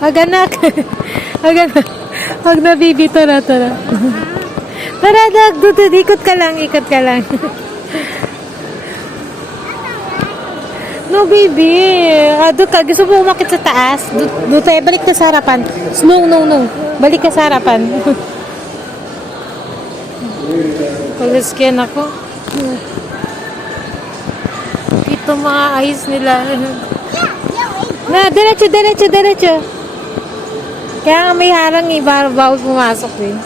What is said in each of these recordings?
Wag anak. Wag anak. Wag na baby. Tara, tara. Tara, dag. Dudud. Ikot ka lang. Ikot ka lang. No, baby. Doon ka. Gusto mo umakit sa taas? Doon tayo. Balik ka sa harapan. No, no, no. Balik ka sa harapan. Pag-scan ako. Ito mga eyes nila. Na, diretso, diretso, diretso. Kaya nga may harang eh. Bawal pumasok eh.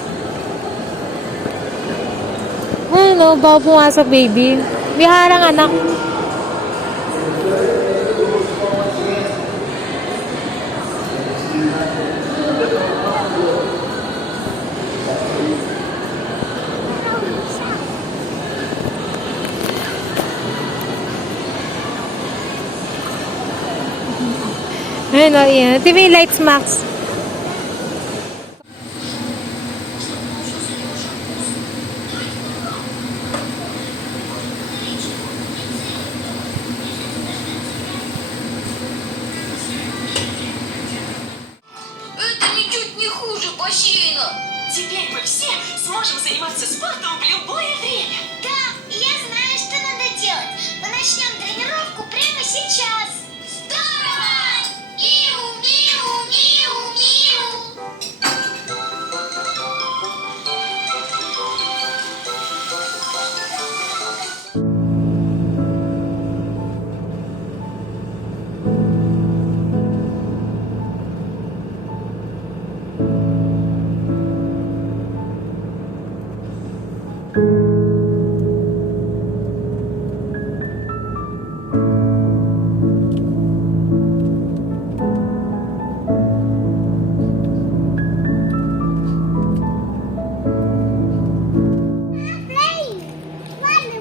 Ano, bawal pumasok baby. May harang anak. Ayun o, yan. Ito may lights max. Это ничуть не хуже бассейна. Теперь мы все сможем заниматься спортом в любое время. Да, и я знаю, что надо делать. Мы начнем тренировку прямо сейчас. Здорово! Миу, миу, миу, миу.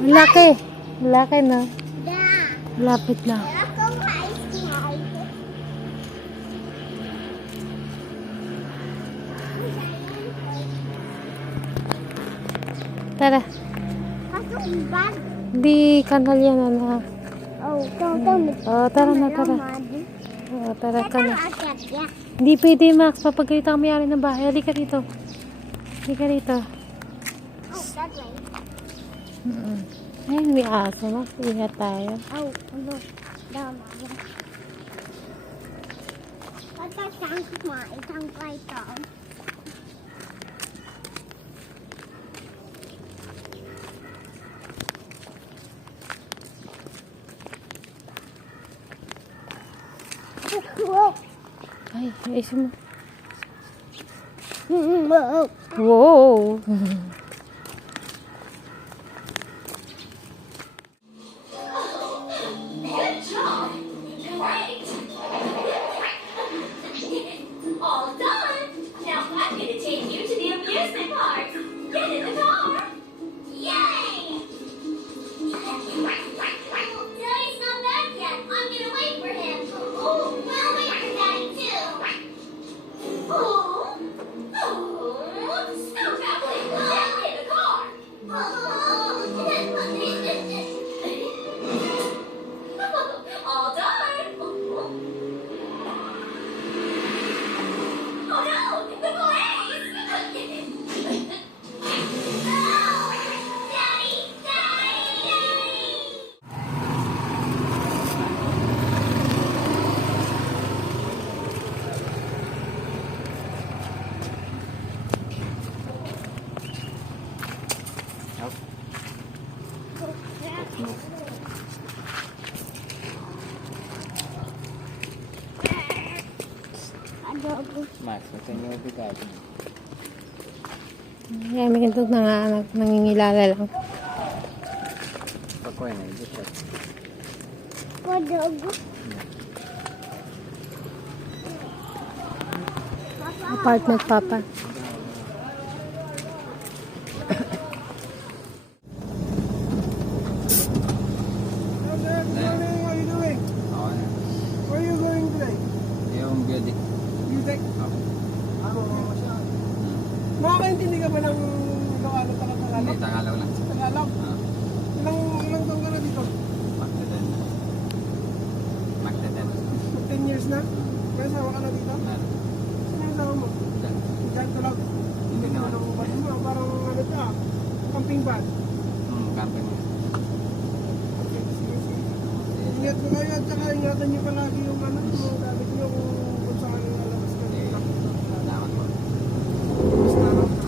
Malaki. Malaki na. Да. Lapit na. Я тоже знаю. Tara. Masuk ban. Di kanal yan anak. Oh, kau Tara na, tara. Tara ka na. Ya. Hindi pwede Max. Papagalitan ang mayari ng bahay. Halika dito. Halika dito. Oh, that way. Ayun, may aso Max. Ingat tayo. Oh, no. Dama. Kata cantik mah, isang kaito. Wow. Ay, ayusin mo. Wow. Wow. Good job. Great. All done. Now I'm going to take you to the amusement park. Get in the car. Yay! Daddy's not back yet. I'm gonna wait for him. Oh, we'll wait for Daddy too. Oh. Oh. Stop traveling. Get in the car. All done. Oh no, the police! Daddy! Daddy! Adobo. Max, ito yung bigat. Yan, may kintog na nga anak. Nangingilala lang. Pakoy na, hindi siya. Adobo. Apartment papa. Yung beauty. Music? Makakaintindi ka ba ng Ilocano Hindi, Tagalog? Tagalog lang. Tagalog? Ah, Ilang taon ka na dito? Magdadal. 10 years na? May asawa ka na dito? Meron. kasama mo? Diyan tulog. Hindi naman. Parang ano siya, camping van. Camping. Ingat mo kayo at saka ingatan niyo palagi yung ano, yung gamit niyo kung saan lalabas ka. Salamat po. Basta lang.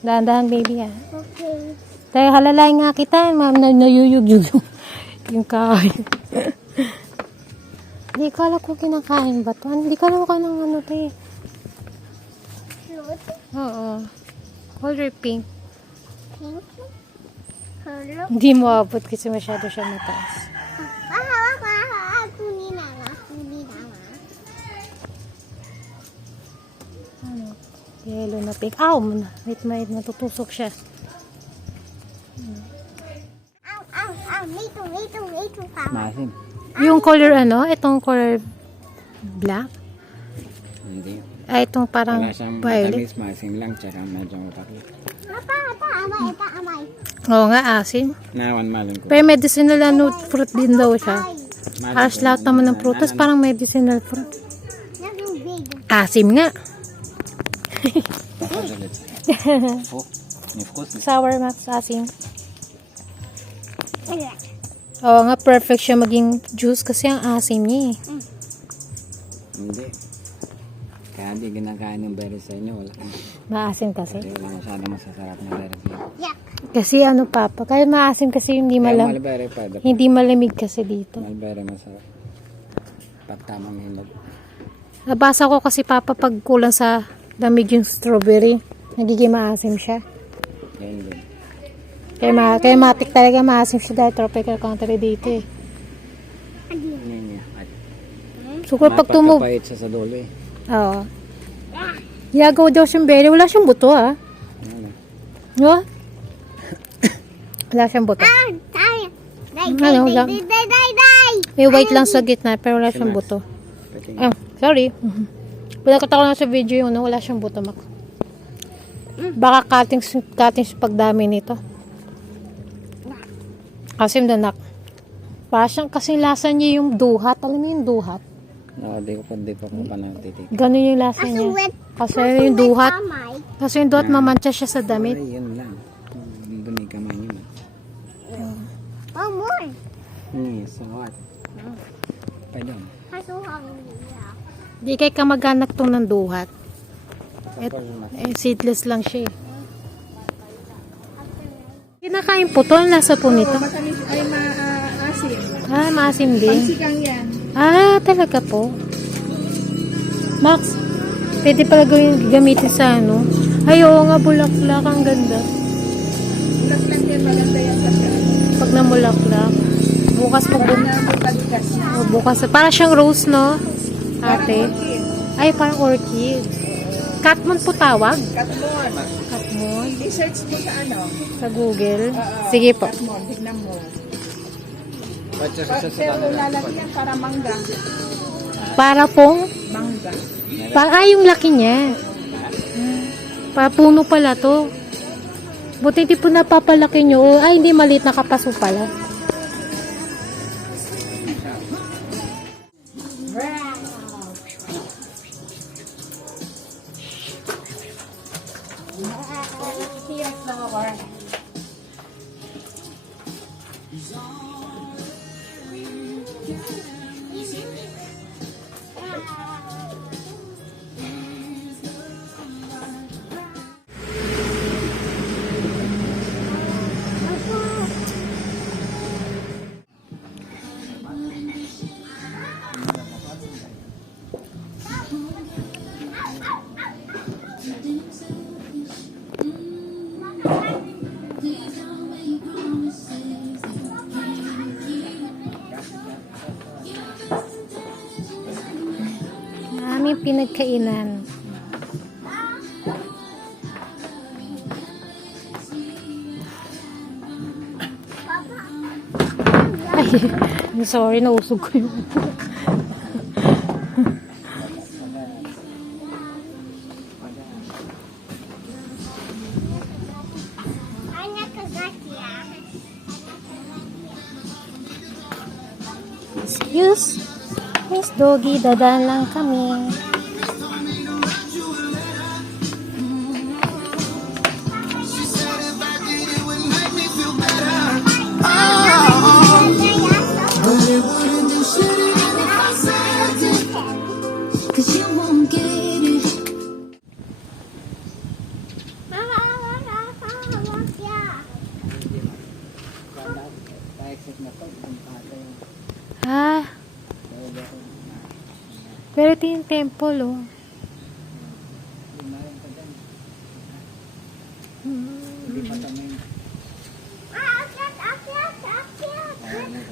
Dahan-dahan, baby, ah. Okay. Tayo, halalain nga kita. Ma'am, nayuyug-yug yung kain. Hindi, kala ko kinakain ba ito? Hindi kala ko ng ano ito eh. Cute. Oo. Color pink. Pink. Hello. Hindi mo abot kasi masyado siya mataas. Kunin na nga. Kunin na nga. Ano? Yellow na pink. Ow! Wait, matutusok siya. Ow, ow, ow. Ito, Papa. Maasim. Yung color ano? Itong color black? Hindi. Ay, itong parang Wala siyang violet. matamis, maasim lang, tsaka medyo mataklit. Amay. Oo nga, asin. Nawan malin ko. Pero medicinal ano, fruit din daw siya. Malin Halos ko. lahat naman ng prutas parang medicinal fruit. Nothing big. Asim nga. Похоже. Фу, невкусно. Sour max asim. Oo nga, perfect siya maging juice kasi ang asim niya eh. Hindi. Kaya di ginakain yung berries sa inyo. Wala. Maasim kasi. Kasi wala masyadong masasarap na berries yun. Yuck. Kasi ano papa, kaya maasim kasi hindi Kaya malam malberry pa. hindi malamig kasi dito. Malberry masarap. Pag tamang hinog. Nabasa ko kasi papa pag kulang sa lamig yung strawberry, nagiging maasim siya. Yan din. Kaya matik talaga maasim siya dahil tropical country dito eh. Yan yan. At Siguro pag tumub... mapagkapait siya sa dulo eh. Oo. Ginagawa daw siyang berry. Wala siyang buto ah. Ano? No? Wala siyang buto. Dai. Ano lang? May white lang sa gitna pero wala siyang buto. Patingin. Ah, sorry. Pinakita ko lang sa video yun, no? Wala siyang buto, Mac. Baka cuttings pagdami nito. Asim danak. Parang kasing lasa niya yung duhat. Alam mo yung duhat? No, di ko pa natitik. Ganun yung lasa niya. Kasi yung duhat. Kasi yung duhat mamantsa siya sa damit. Ay, yun lang. Dumi kamay niyo. Oh, more. So what? Pwede. I'm so hungry. Di kay kamag-anak tong ng duhat. Tapos Seedless lang siya eh. Kinakain po to. Ang lasa po nito. Matamis ay maasim. Ah, maasim din. Sikang yan. Ah, talaga po. Max, pwede pala gamitin sa ano. Ay, oo nga, bulaklak. Ang ganda. Ulat lang yan, maganda yan kasi. Pag namulaklak. Bukas Pagkadikas na. bukas. Para siyang rose, no? Ate. Orchid. Ay, parang orchid. Catmon po tawag. Katmon. Catmon. I-search mo sa ano? Sa Google. Sige po. Katmon, tignan mo. Baca Pero lalagyan para mangga. Para pong, Mangga. yung laki niya. Para puno pala to. Buti hindi po napapalaki nyo. Ay, hindi maliit na kapaso pala. pinagkainan. Ay, sorry, nausog ko yun. Anya kagakya. Excuse, Miss Doggy, dadaan lang kami. Pa-exit na to. Pumpata yung Ah, pero ito yung temple, oh. lumayan ka dyan. Hindi pa kami.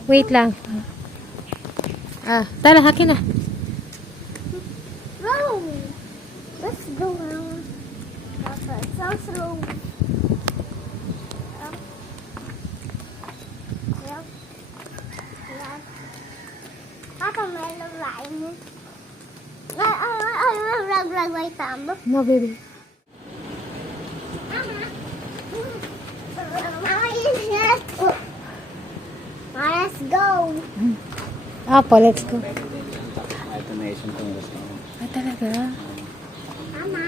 Wait lang. Ah, tara, hakin na. Go. Let's go now. Papa, so slow. Yep. Yep. Papa, may lalay mo. Lag may tama. No, baby. Mama, let's go. Apo, let's go. Ito na isang itong restaurant. Ah, talaga? Mama.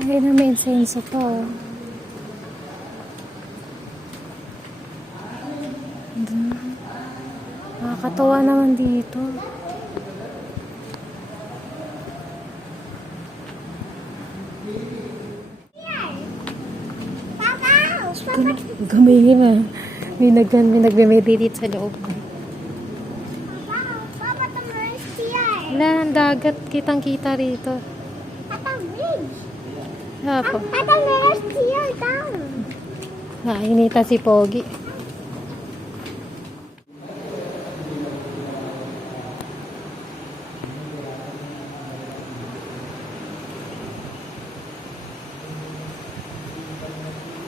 Ay, na may insenso pa, oh. Nakakatawa naman dito. Papa. Gumingin na. May nagme-meditate sa loob. Papa, tumaris here. Wala ng dagat. Kitang-kita rito. Papa, bridge. Apo. Papa, tumaris here down. Nainita si Pogi.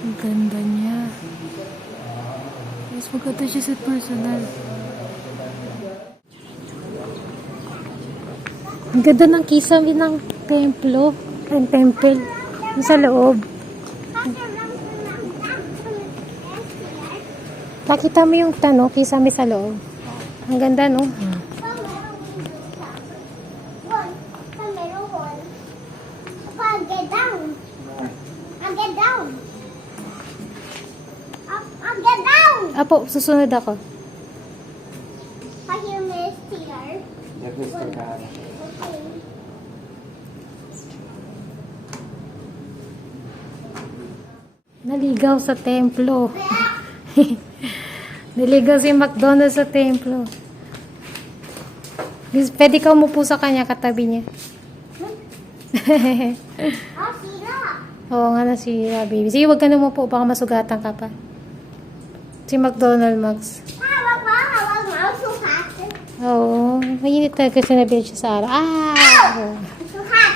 Ang ganda niya. Mas maganda siya sa personal. Ang ganda ng kisame ng templo. Ang temple. Yung sa loob. Nakita mo yung kisame sa loob. Ang ganda, no? Get down. I'll get down. I'll get down. Apo, susunod ako. I hear Miss here. Register ka. Okay. Naligaw sa templo. Naligaw si McDonald's sa templo. Pwede ka umupo sa kanya, katabi niya. Oh, sila. Oo nga, nasira, baby. Sige, huwag ka na umupo, baka masugatan ka pa. Si McDonald, Max. Hawak mo, sukat. Oo, mainit talaga sinabi siya sa araw. Ah! Sukat.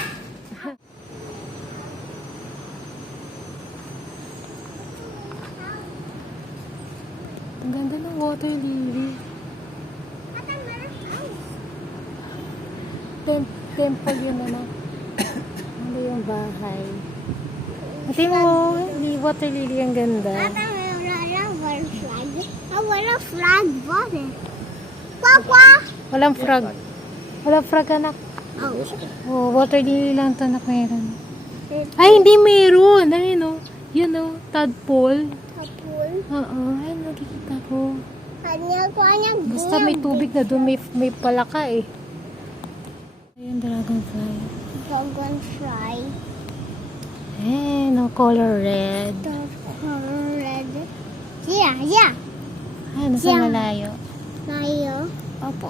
Ang ganda ng water lily. Temple yun, ano? Ano yung bahay? Ate mo, water lily ang ganda. Wala flag ba eh? Papa! Walang frog. Walang frog, anak. Oh. Oh, water lily lang ito, anak, meron. Ay, hindi meron. Ayun, oh. Yun, oh. Tadpole. Kapul. Oo, ayun, nakikita ko. Kanya Basta may tubig na doon, may palaka eh. Ayun, dragonfly. Dragonfly. Eh, no color red. Red. Yeah. Ay, nasa Yeah. malayo. Tayo. Opo.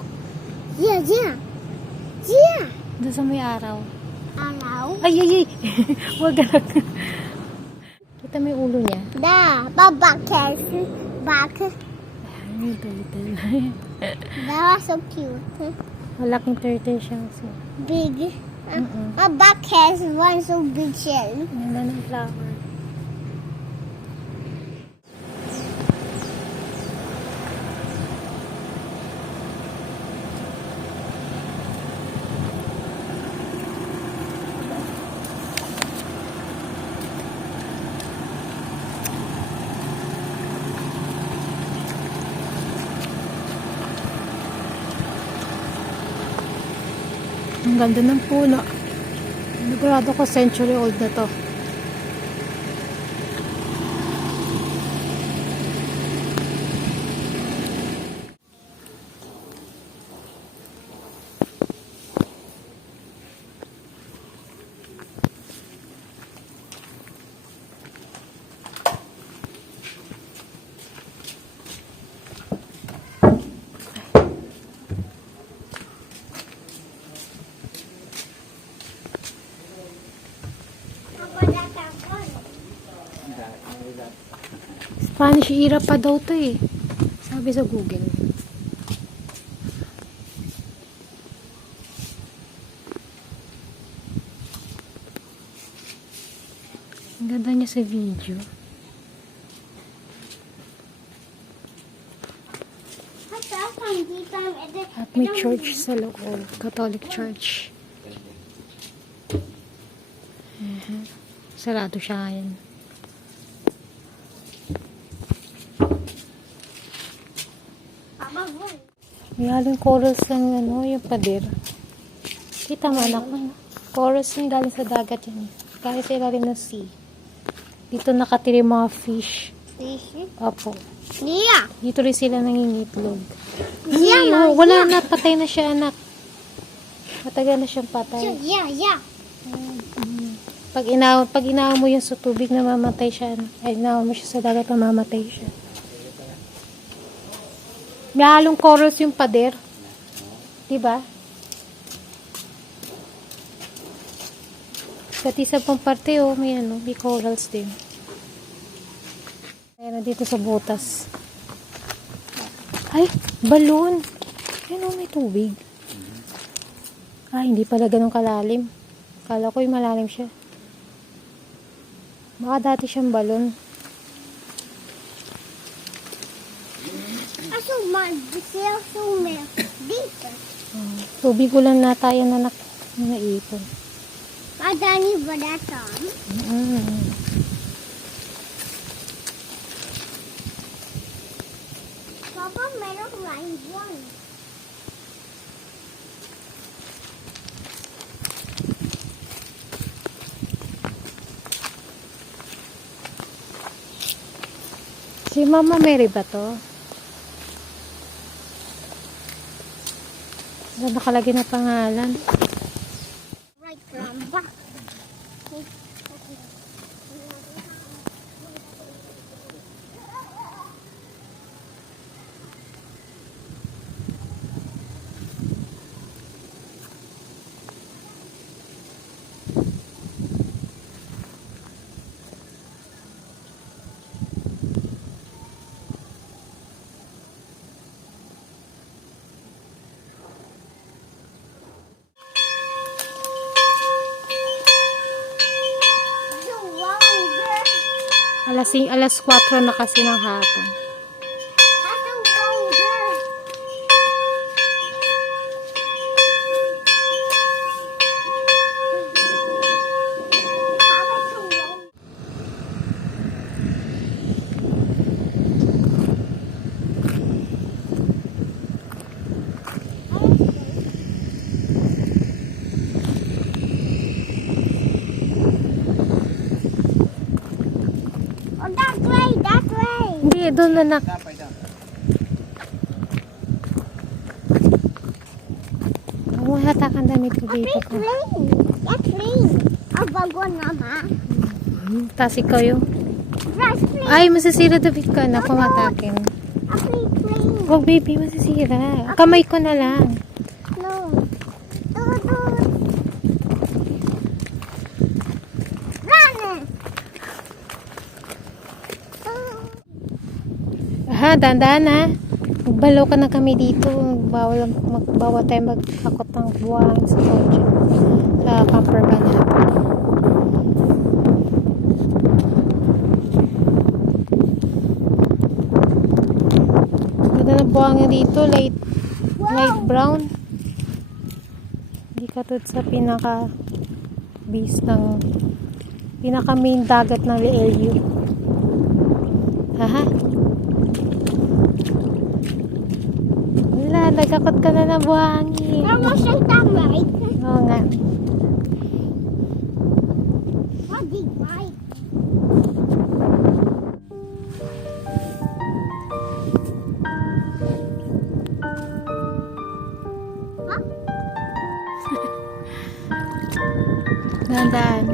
Yeah. Doon sa may araw. Araw. Ay. Wag na. Kita mo yung ulo niya. Back. Ay, turtle. That was so cute. Malaking turtle siya kasi. Big. A buck has one so big shell. Ganda ng flower. Ang ganda ng puno. Sigurado ko century old na to. Spanish era pa daw to eh. Sabi sa Google. Ang ganda niya sa video. At may church sa loob. Catholic church. Sarado siya ngayon. May haling corals lang ano, yung pader. Kita mo anak mo. Corals yung galing sa dagat yan. Kaya sa ilalim ng sea. Dito nakatira yung mga fish. Opo. Yeah. Dito rin sila nangingitlog. Yeah, No, wala na. Patay na siya anak. Matagal na siyang patay. Yeah. Pag inaw mo yun sa tubig, namamatay siya. Ay, inaw mo siya sa dagat, namamatay siya. May halong corals yung pader. Diba? Pati sa pang parte, oh, may ano, may corals din. Ayan, dito sa butas. Ay, balon. Ayan, oh, may tubig. Ah, hindi pala ganun kalalim. Kala ko yung malalim siya. Baka dati siyang balon. Tubig ulan na tayo na naipon. Adani ba datom? Papa, meron line one. Si Mama Mary ba to? Saan nakalagay na pangalan? Right, Grandpa. Alas 4 na kasi ng hapon. Oh, that way. Hindi, doon na nak. Hatakan damit ko dito ko. That's rain. Abagon, Mama. Tapos ikaw yung... That's rain. Ay, masisira damit ko. Anak, kumatakin. Rain. Huwag baby, masisira. Kamay ko na lang. No. Run. Ha, dandan ha. Magbalaw ka na kami dito. bawal tayo magkakot ng buhangin sa kotse. Sa camper van natin. Ganda ng buhangin dito, light brown. Hindi katulad sa pinaka base ng pinaka main dagat ng LU. Haha. Wala, nagkakot ka na ng buhangin. Tama siyang tama, right? Oo nga. What big bite? Nandaan.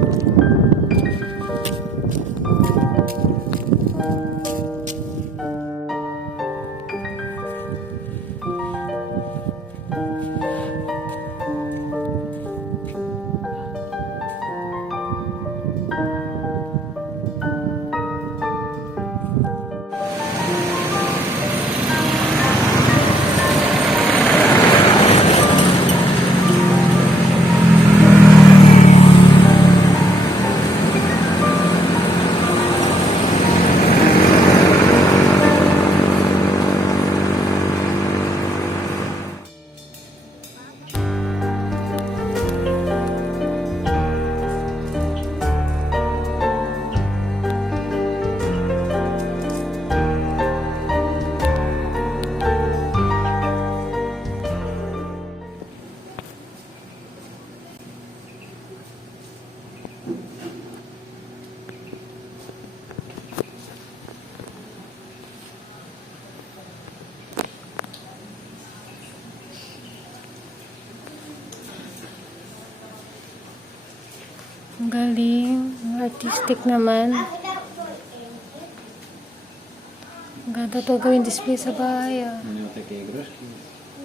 Ang galing. Artistic naman. Ang ganda to gawin display sa bahay. Ah. Ano tayo gross?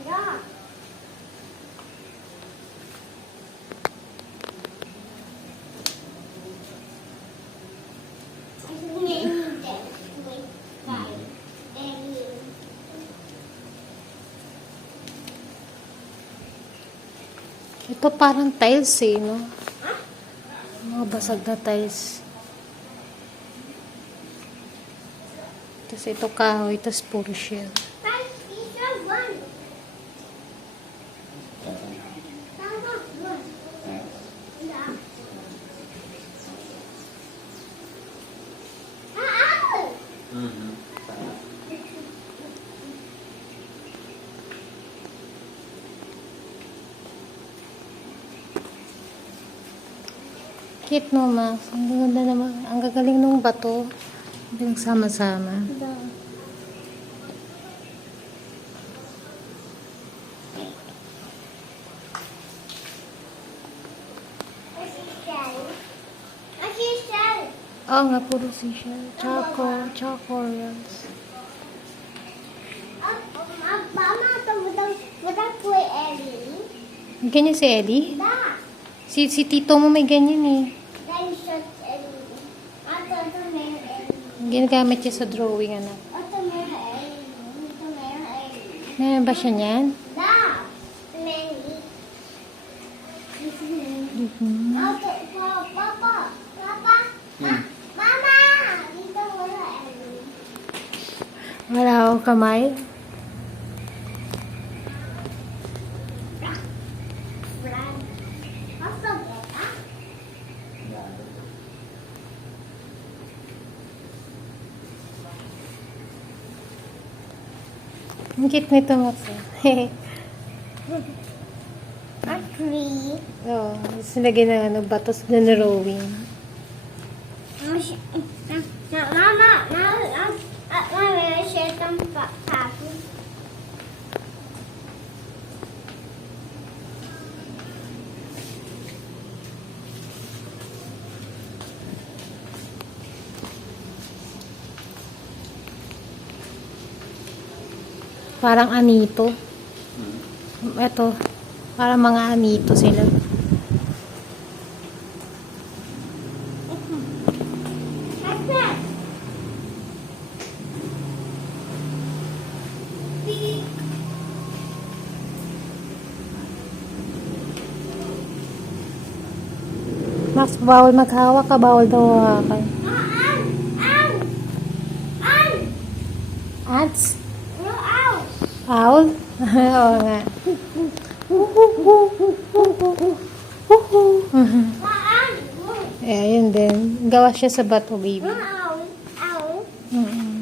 Yeah. Ito parang tiles eh, no? Mga basag na tiles. Tapos ito kahoy, tapos puro shell. Cute no, Max. Ang ganda naman. Ang gagaling nung bato. Hindi sama-sama. Oo nga, puro seashell. Chocorals. Ganyan si Ellie? Si tito mo may ganyan eh. Ginagamit siya sa drawing, anak. Meron ba siya niyan? Wala akong kamay. Ang cute nito, Max. Oo, sinagay ng ano, batos na drawing. share some coffee. Parang anito. Ito, parang mga anito sila. Max, bawal maghawak ka, bawal daw hawakan. Ants? Owl? Oo nga. Eh, yun din. Gawa siya sa bato, baby. Mm.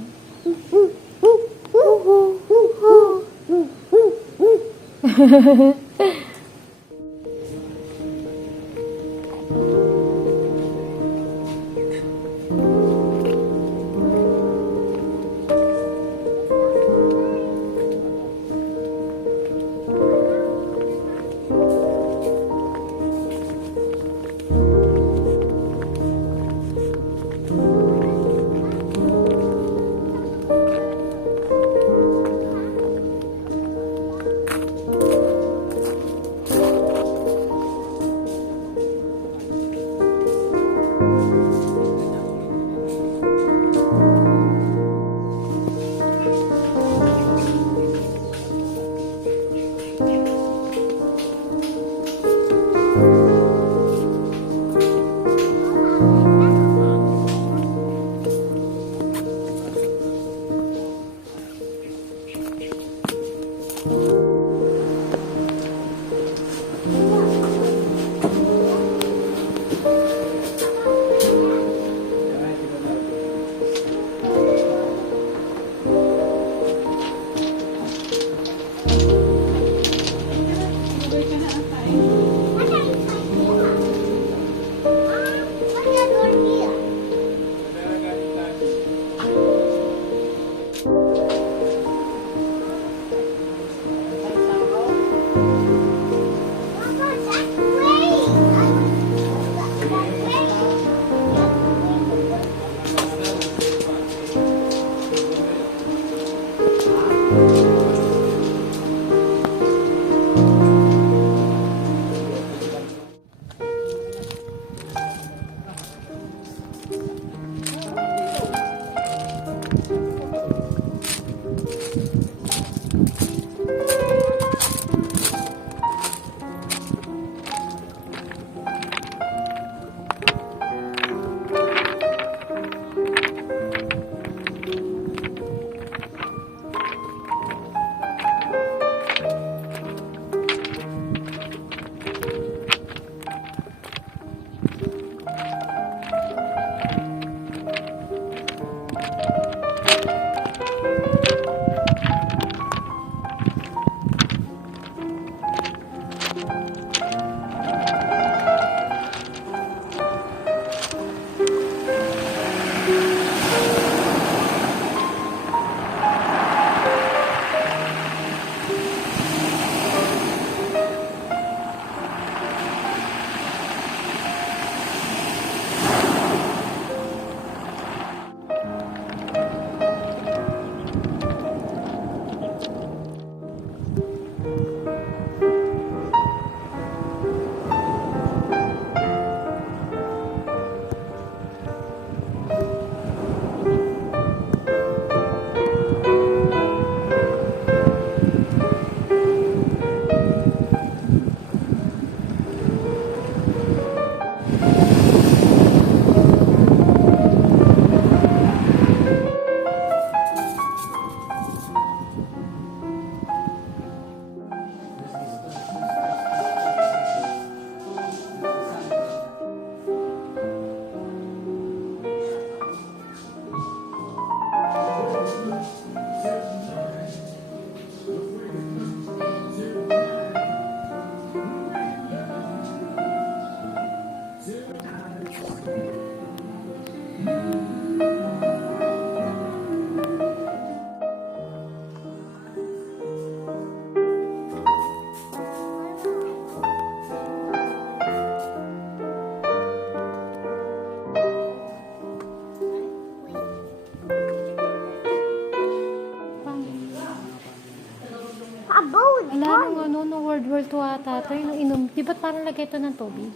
Wala nung ano, no World War II ata ito, yung inom. Di ba't parang lagay ito ng tubig?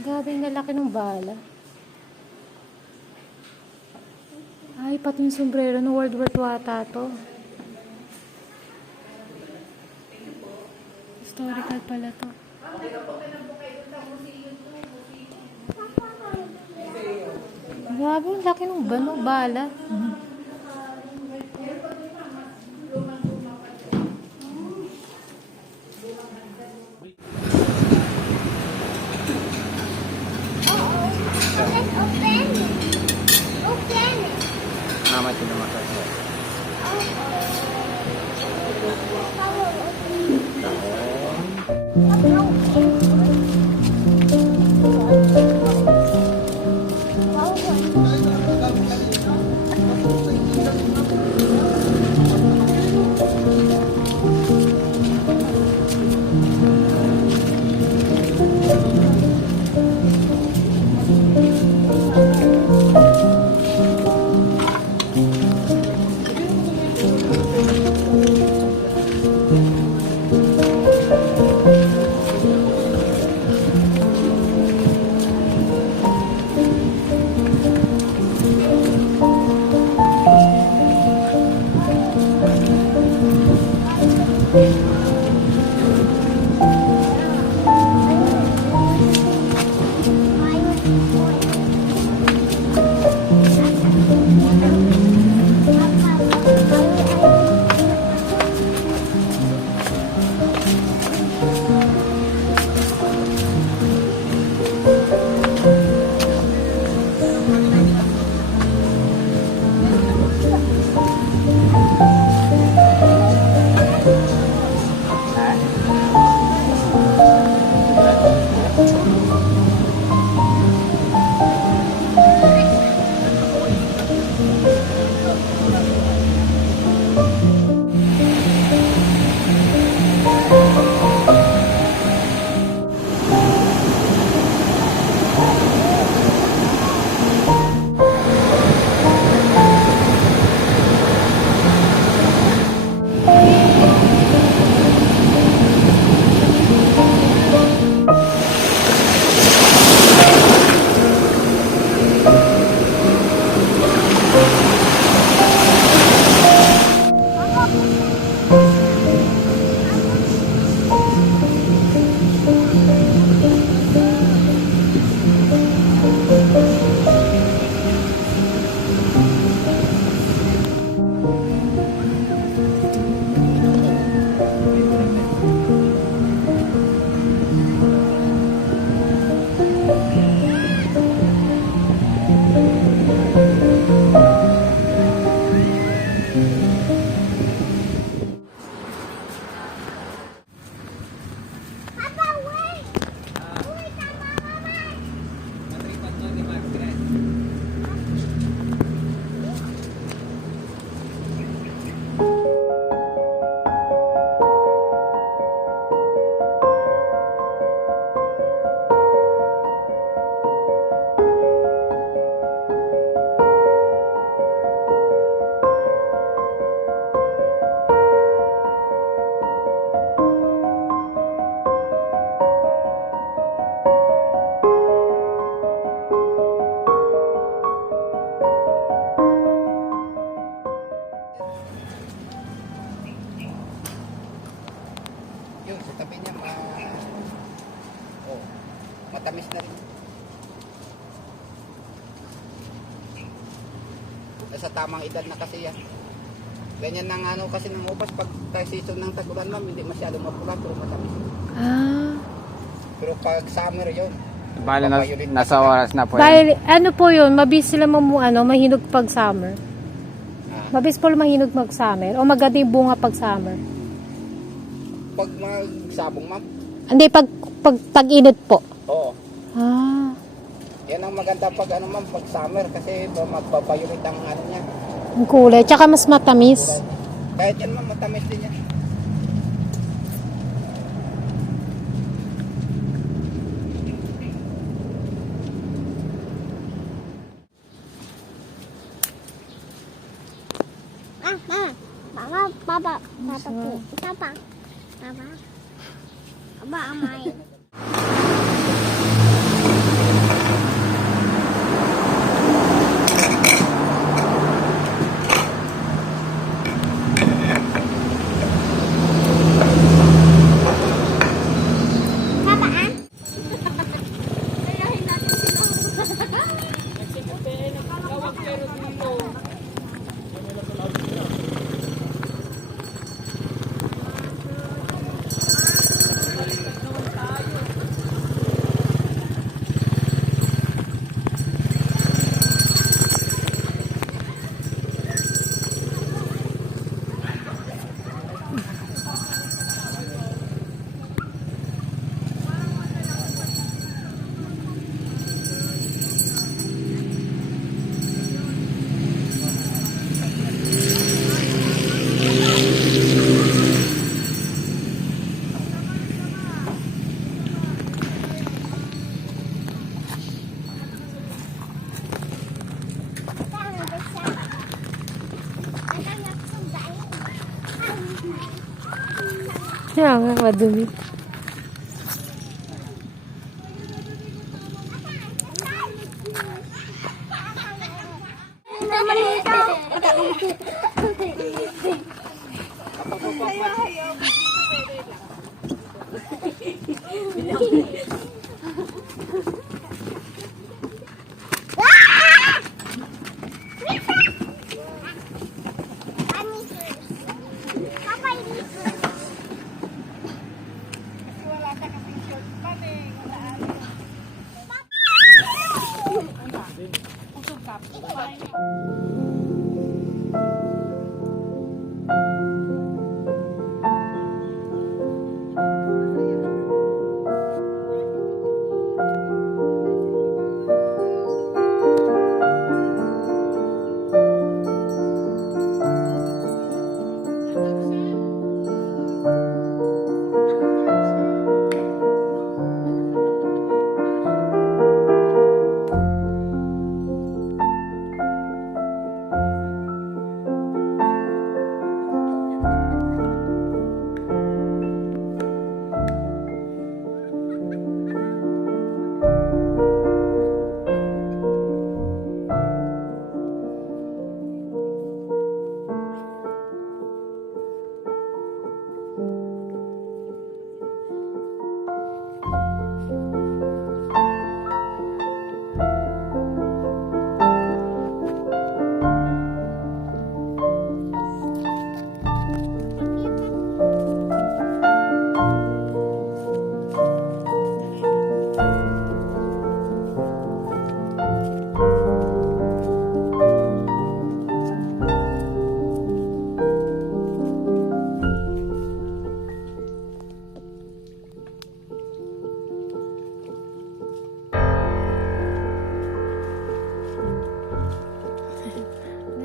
Grabe yung lalaki ng bala. Ay, pati yung sombrero ng World War II ata ito. Historical pala to. Grabe, ang laki ng bala. Let's open it. Open it. Mama, tinamakasya. Yun, sa tabi niya, matamis na rin. Sa tamang edad na kasi yan. Ganyan ng ano kasi ng ubas, pag season ng tagulan ma'am, hindi masyado mapula, pero matamis. Ah. Pero pag summer yun, Bale, nasa oras na po yan. Dahil, ano po yun, mabilis sila mahinog pag summer. Mabilis po mahinog mag summer. O maganda yung bunga pag summer. pag magsabong ma'am, Hindi, pag tag-init po. oo. Ah. Yan ang maganda pag ano ma'am, pag summer kasi magpapayulit ang ano niya. Ang kulay. Tsaka mas matamis. Kahit yan ma'am, matamis din yan. Papa po. Papa. Aba, amay. Papa, ah? Kaya nga, madumi.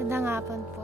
Magandang hapon po.